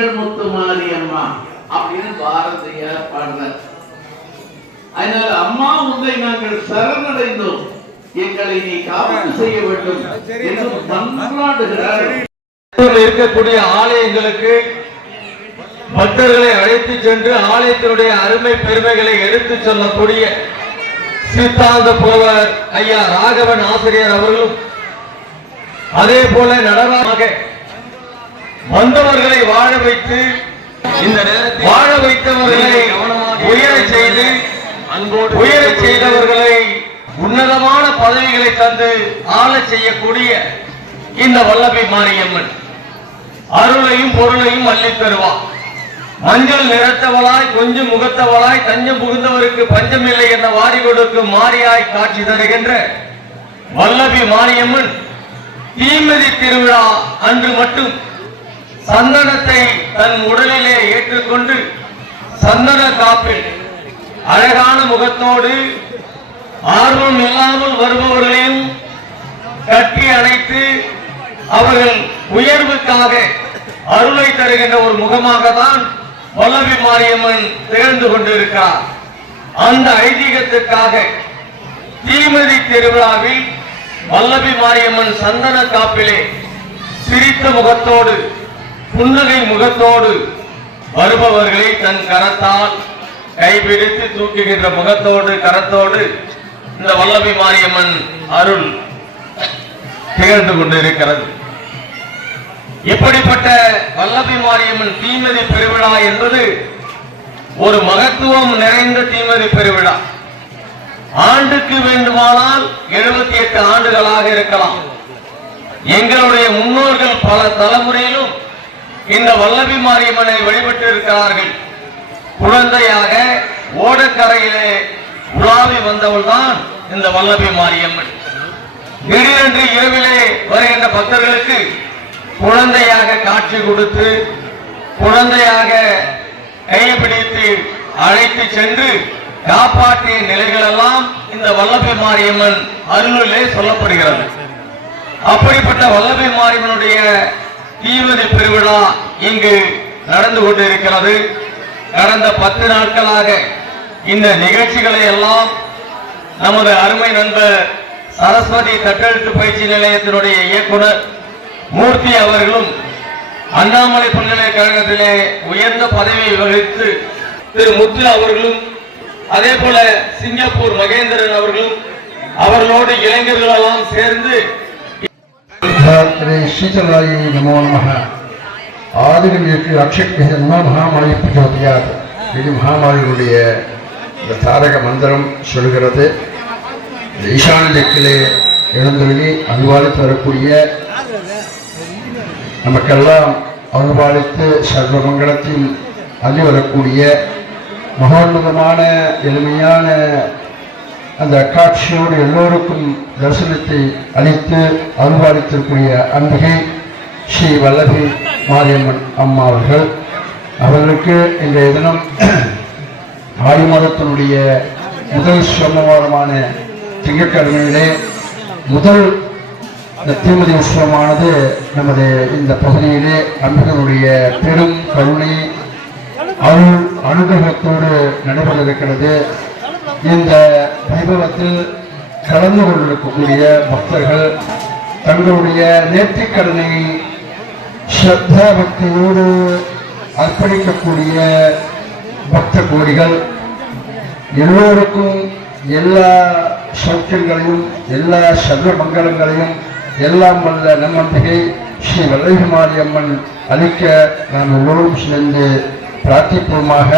எங்கள் முத்து மாரியம்மா அப்படின்னு பாரதியார் பாடுறார். அதனால அம்மா உன்னை நாங்கள் சரணடைந்தோம், எங்களை நீ காவல் செய்ய வேண்டும் என்று மன்றாடுகிறார். இருக்கக்கூடிய ஆலயங்களுக்கு பக்தர்களை அழைத்து சென்று ஆலயத்தினுடைய அருமை பெருமைகளை எடுத்து சொல்லக்கூடிய சித்தாந்த புலவர் ஐயா ராகவன் ஆசிரியர் அவர்களும் அதே போல நடனமாக வந்தவர்களை வாழ வைத்து இந்த நேரத்தில் வாழ வைத்தவர்களை உயரச் செய்து உயரச் செய்தவர்களை உன்னதமான பதவிகளை தந்து ஆளச் செய்யக்கூடிய இந்த வல்லபி மாரியம்மன் அருளையும் பொருளையும் அள்ளித் தருவார். மஞ்சள் நிறத்தவளாய் கொஞ்சம் முகத்தவளாய் தஞ்சம் புகுந்தவருக்கு பஞ்சமில்லை என்ற வாரி கொடுக்கும் மாரியாய் காட்சி தருகின்ற வல்லபி மாரியம்மன் தீமிதி திருவிழா அன்று மட்டும் சந்தனத்தை தன் உடலிலே ஏற்றுக்கொண்டு சந்தன காப்பில் அழகான முகத்தோடு ஆர்வம் இல்லாமல் வருபவர்களையும் கட்டி அணைத்து அவர்கள் உயர்வுக்காக அருளை தருகின்ற ஒரு முகமாக தான் வல்லபி மாரியம்மன் திகழ்ந்து கொண்டிருக்கிறார். அந்த ஐதீகத்திற்காக தீமிதி திருவிழாவில் வல்லபி மாரியம்மன் சந்தன காப்பிலே சிரித்த முகத்தோடு புன்னகை முகத்தோடு வருபவர்களை தன் கரத்தால் கைபிடித்து தூக்குகின்ற முகத்தோடு கரத்தோடு இந்த வல்லபி மாரியம்மன் அருள் திகழ்ந்து கொண்டிருக்கிறது. இப்படிப்பட்ட வல்லபி மாரியம்மன் தீமிதி பெருவிழா என்பது ஒரு மகத்துவம் நிறைந்த தீமிதி பெருவிழா. ஆண்டுக்கு வேண்டுமானால் 78 ஆண்டுகளாக இருக்கலாம். எங்களுடைய முன்னோர்கள் பல தலைமுறையிலும் இந்த வல்லபி மாரியம்மனை வழிபட்டு இருக்கிறார்கள். குழந்தையாக ஓடக்கரையிலே உலாவி வந்தவள் தான் இந்த வல்லபி மாரியம்மன். திடீரென்று இரவிலே வருகின்ற பக்தர்களுக்கு குழந்தையாக காட்சி கொடுத்து குழந்தையாக கைப்பிடித்து அழைத்து சென்று காப்பாற்றிய நிலைகள் எல்லாம் இந்த வல்லபி மாரியம்மன் அருளிலே சொல்லப்படுகிறது. அப்படிப்பட்ட வல்லபி மாரியம்மனுடைய தீமிதி பெருவிழா இங்கு நடந்து கொண்டிருக்கிறது. கடந்த 10 நாட்களாக இந்த நிகழ்ச்சிகளை எல்லாம் நமது அருமை நண்பர் சரஸ்வதி தட்டெழுத்து பயிற்சி நிலையத்தினுடைய இயக்குனர் மூர்த்தி அவர்களும் அண்ணாமலை பல்கலைக்கழகத்திலே உயர்ந்த பதவியை வகித்து திரு முத்து அவர்களும் அதே போல சிங்கப்பூர் மகேந்திரன் அவர்களும் அவர்களோடு இளைஞர்கள் எல்லாம் சேர்ந்து நமோ நமः ஆதிகவியற்கு அக்ஷக்ய மகாமாரி பிரச்சோதயாத் இது மகாமாரியுடைய இந்த தாரக மந்திரம் சொல்கிறது. ஈசான திக்கிலே எழுந்தொழி அருள்பாலித்து வரக்கூடிய நமக்கெல்லாம் அருள்பாலித்து சர்வ மங்களத்தில் அள்ளி வரக்கூடிய மகோன்னதமான எளிமையான அந்த காட்சியோடு எல்லோருக்கும் தரிசனத்தை அளித்து அருள்பாலித்திருக்கூடிய அம்பிகை ஸ்ரீ வல்லபி மாரியம்மன் அம்மா அவர்களுக்கு இன்றைய தினம் ஆடி மாதத்தினுடைய முதல் சோமவாரமான திங்கட்கிழமையிலே முதல் இந்த தீமிதி உற்சவமானது நமது இந்த பகுதியிலே அம்பிகனுடைய பெரும் கருணை அருள் அனுகிரகத்தோடு நடைபெற இருக்கிறது. இந்த வைபவத்தில் கலந்து கொண்டிருக்கக்கூடிய பக்தர்கள் தங்களுடைய நேர்த்திக்கடனை ஸ்ரத்தா பக்தியோடு அர்ப்பணிக்கக்கூடிய பக்த கோடிகள் எல்லோருக்கும் எல்லா சௌக்கியங்களையும் எல்லா சர்வ மங்களங்களையும் எல்லாம் வல்ல நம்மம்பிகை ஸ்ரீ வல்லபி மாரியம்மன் அளிக்க நாம் எல்லோரும் சேர்ந்து பிரார்த்திப்போமாக.